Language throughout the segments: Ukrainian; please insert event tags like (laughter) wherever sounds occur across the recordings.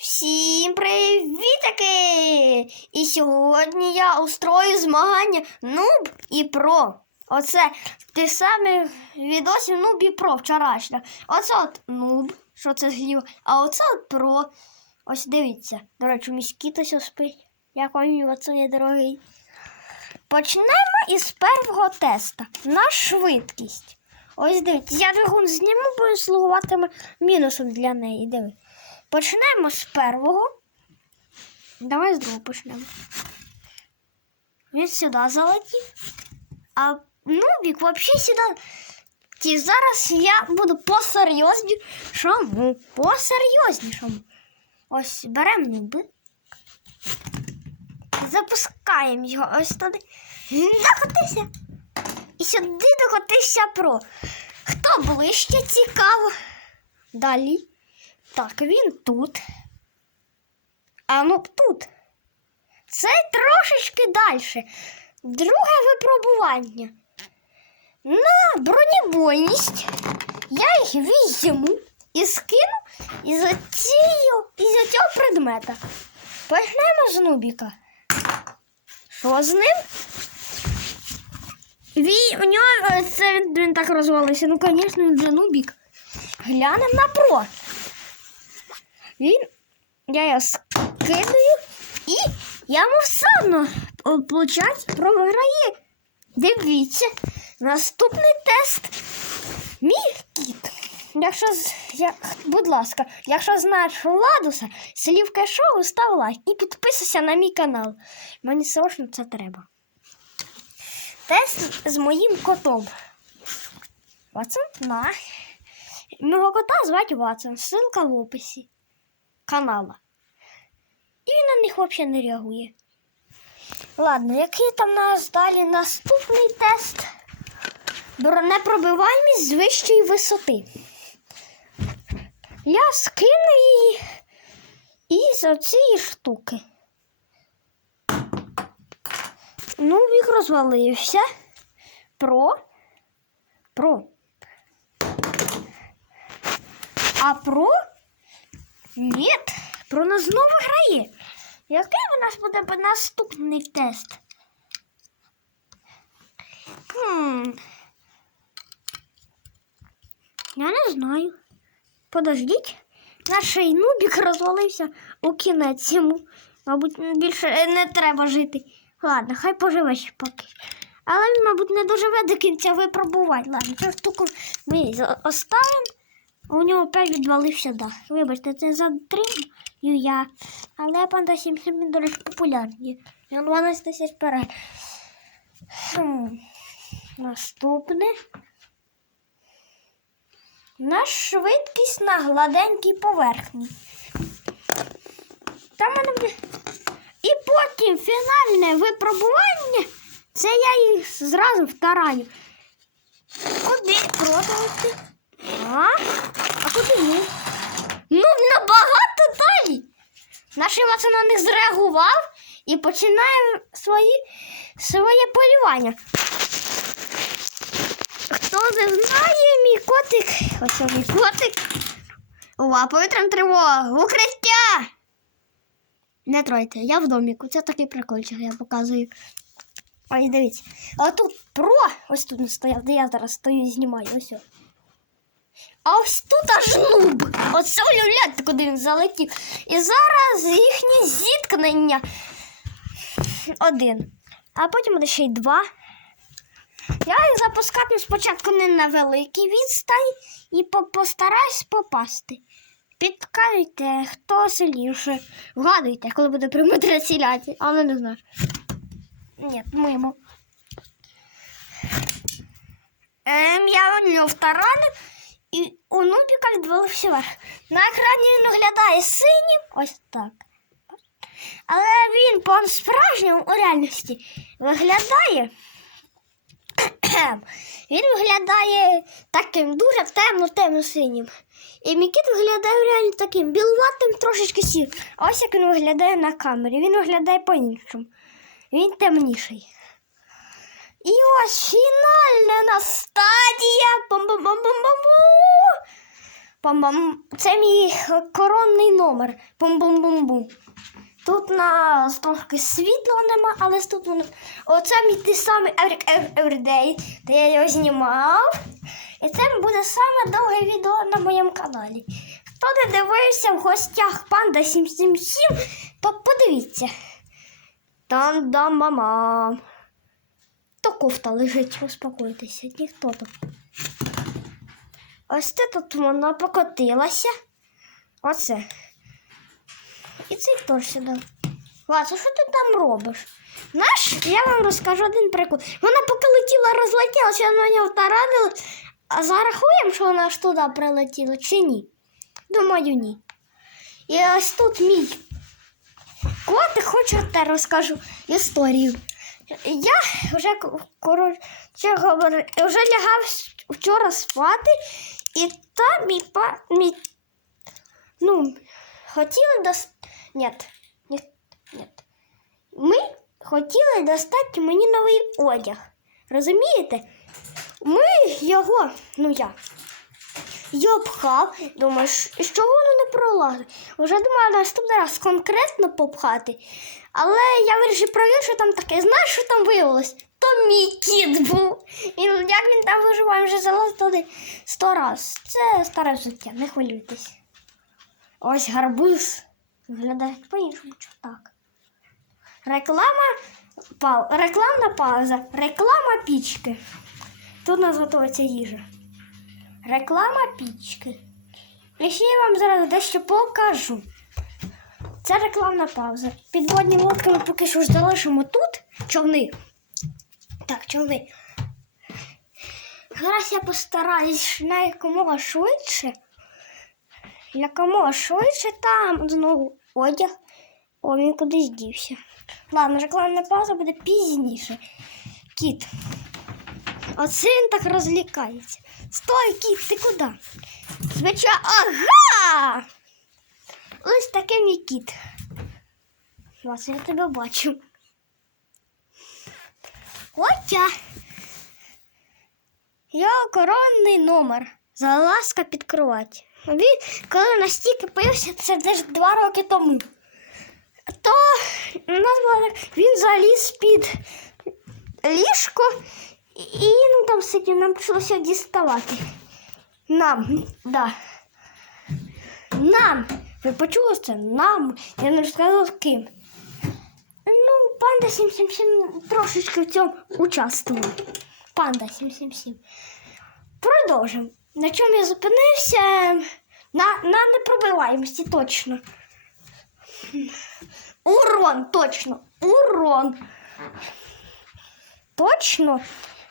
Всім привітики! І сьогодні я устрою змагання Нуб і Про. Оце те саме відосів Нуб і Про вчорашнього. Оце от Нуб, що це зліва, а оце от Про. Ось дивіться. До речі, мій кіт ось спить. Як вам мій є дорогий. Почнемо із першого теста на швидкість. Ось дивіться, я двигун зніму, бо слугуватиме мінусом для неї. Диви. Почнемо з первого. Давай з другого почнемо. Він сюди залетів. А Нубік взагалі сюди. Ті зараз я буду посерйознішому. Посерйознішому. Ось беремо ніби. Запускаємо його ось туди. Він докотився. І сюди докотився про. Хто ближче цікаво? Далі. Так, він тут. А ну тут. Це трошечки далі. Друге випробування. На бронебойність я їх візьму і скину із із цього предмета. Почнемо з Нубіка. Що з ним? Він, у нього е, це він, він так розвалився. Ну, звісно, він же Нубік. Глянемо на про. Він, я його скидаю і я все одно, виходить, програє. Дивіться, наступний тест. Мій кіт. Якщо, з- я, будь ласка, якщо знаєш Владуса, слівка шоу, став лайк і підписуйся на мій канал. Мені срочно це треба. Тест з моїм котом. Ватсон на. Мого кота звати Ватсон. Ссылка в описі канала. І він на них взагалі не реагує. Ладно, який там у нас далі наступний тест? Бронепробивальність з вищої висоти. Я скину її із оцієї штуки. Ну, вік розвалився. Про. Про. А про ні, про нас знову грає. Який у нас буде наступний тест? Хм. Я не знаю. Подождіть. Наш нубік розвалився у кінець йому. Мабуть, більше не треба жити. Ладно, хай поживе ще поки. Але він, мабуть, не доживе до кінця випробувати. Ладно, цю штуку ми за- оставимо. У нього опять відвалився дах. Вибачте, це затримую я. Але панда 77, до речі, популярні. На 12 тисяч перед. Хм. Наступне. На швидкість на гладенькій поверхні. Там мене. І потім фінальне випробування. Це я їх зразу втараю. Куди продавати? А? А ну? Набагато далі. Наш Іваце на них зреагував і починає свої, своє полювання. Хто не знає, мій котик. Ось мій котик. Ова, повітряна тривога. Укриття. Не тройте, я в доміку. Це такий прикольчик, я показую. Ось дивіться. А тут про, ось тут він стояв, де я зараз стою і знімаю. Ось. А ось тут аж нуб. Оце уявляєте, куди він залетів. І зараз їхнє зіткнення один. А потім буде ще й два. Я їх запускатиму спочатку не на великій відстані і постараюсь попасти. Підкажете, хто сильніше. Вгадуйте, коли буде приметри ціляти, але не знаю. Ні, мимо. Ем, я у нього втаранив, і у Нубіка відвалився вверх. На екрані він виглядає синім, ось так. Але він по справжньому у реальності виглядає. (clears throat) Він виглядає таким дуже темно-темно-синім. І Мікіт виглядає реально таким білуватим, трошечки сірим. А ось як він виглядає на камері. Він виглядає по-іншому. Він темніший. І ось фінальна стадія. Бам-бам-бам-бам-бам. Пам-бам. Це мій коронний номер. Бум-бум-бум-бум. Тут на трохи світла нема, але тут воно. Оце мій той самий Everyday, де я його знімав. І це буде саме довге відео на моєму каналі. Хто не дивився в гостях Панда 777, то подивіться. Там дам мама. То кофта лежить, успокойтеся, ніхто тут. Ось це тут вона покотилася. Оце. І цей теж сюди. Вася, що ти там робиш? Знаєш, я вам розкажу один приклад. Вона поки летіла, розлетілася, на нього таранила, а зарахуємо, що вона ж туди прилетіла, чи ні? Думаю, ні. І ось тут мій котик, хочете розкажу історію. Я вже коротше говорю, вже лягав вчора спати, і там мій па мій ну, хотіли дос... Нет, нет, нет. Ми хотіли достати мені новий одяг. Розумієте? Ми його, ну я, я пхав, думаю, «Ш- з чого воно не пролазить? Вже думала наступний раз конкретно попхати. Але я вирішив провірити, що там таке. Знаєш, що там виявилось? То мій кіт був. І як він там виживає, вже залазив туди сто раз. Це старе життя, не хвилюйтесь. Ось гарбуз. Виглядає по-іншому, чи так. Реклама, пау, рекламна пауза. Реклама пічки. Тут у нас готується їжа. Реклама пічки. І ще я вам зараз дещо покажу. Це рекламна пауза. Підводні лодки ми поки що ж залишимо тут. Човни. Так, човни. Зараз я постараюсь на якомога швидше. Якомога швидше там знову одяг. О, він кудись дівся. Ладно, рекламна пауза буде пізніше. Кіт. Оце він так розлікається. Стой, кіт, ти куди? Звичайно, ага! Ось такий мій кіт. Вася, я тебе бачу. Отя. Його коронний номер. Залазка під кровать. Він, коли настільки появився, це десь два роки тому. То у нас він заліз під ліжко і ну, там сидів, нам прийшлося діставати. Нам, да. Нам. Ви почули це? Нам. Я не розказала з ким. Ну, панда 777 трошечки в цьому участвував. Панда 777. Продовжимо. На чому я зупинився? На, на непробиваємості, точно. Урон, точно. Урон. Точно.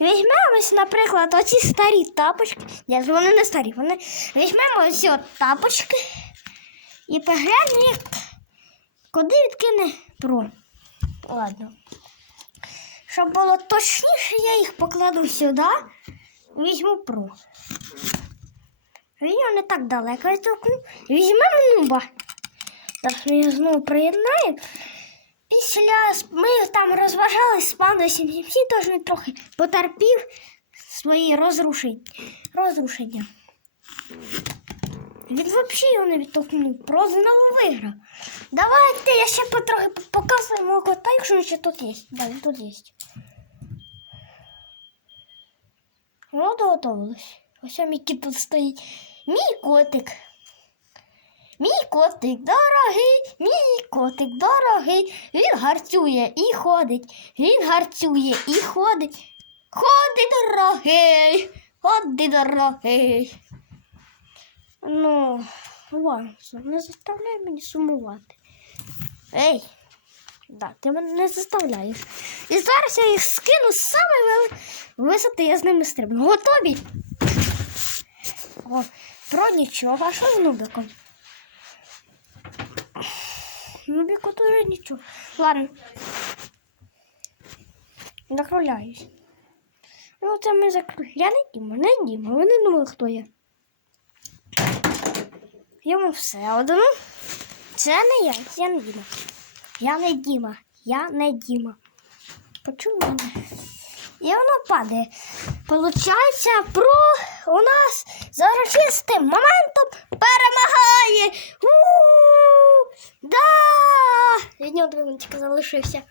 Візьмемо, ось, наприклад, оці старі тапочки. Ні, вони не старі, вони. Візьмемо от тапочки і поглянемо, як куди відкине про. Ладно. Щоб було точніше, я їх покладу сюди. Візьму про. Він не так далеко відтолкну. Візьмемо нуба. Так, ми його знову приєднаємо. Після ми там розважались з пандою 77, тож він трохи потерпів свої розрушення. Він взагалі його не відтолкнув, просто знову виграв. Давайте я ще потрохи показую мого кота, якщо він ще тут є. Да, він тут є. Ну, доготовилось. Ось мій кіт тут стоїть. Мій котик. Мій котик дорогий, мій котик дорогий. Він гарцює і ходить. Він гарцює і ходить. Ходи, дорогий, ходи, дорогий. Ну, Ванса, не заставляй мені сумувати. Ей, да, ти мене не заставляєш. І зараз я їх скину з самої висоти, я з ними стрибну. Готові? О, про нічого. А що з нубиком? Нубіку теж нічого. Ладно. Закругляюсь. Ну, це ми закру... Я не Діма. Ви не думали, хто я. Йому все одно. Це не я, я не Діма. Я не Діма. Я не Діма. Почув мене. і воно падає. Получається, про у нас за урочистим моментом перемагає. У-у-у! Да! Від нього тільки залишився.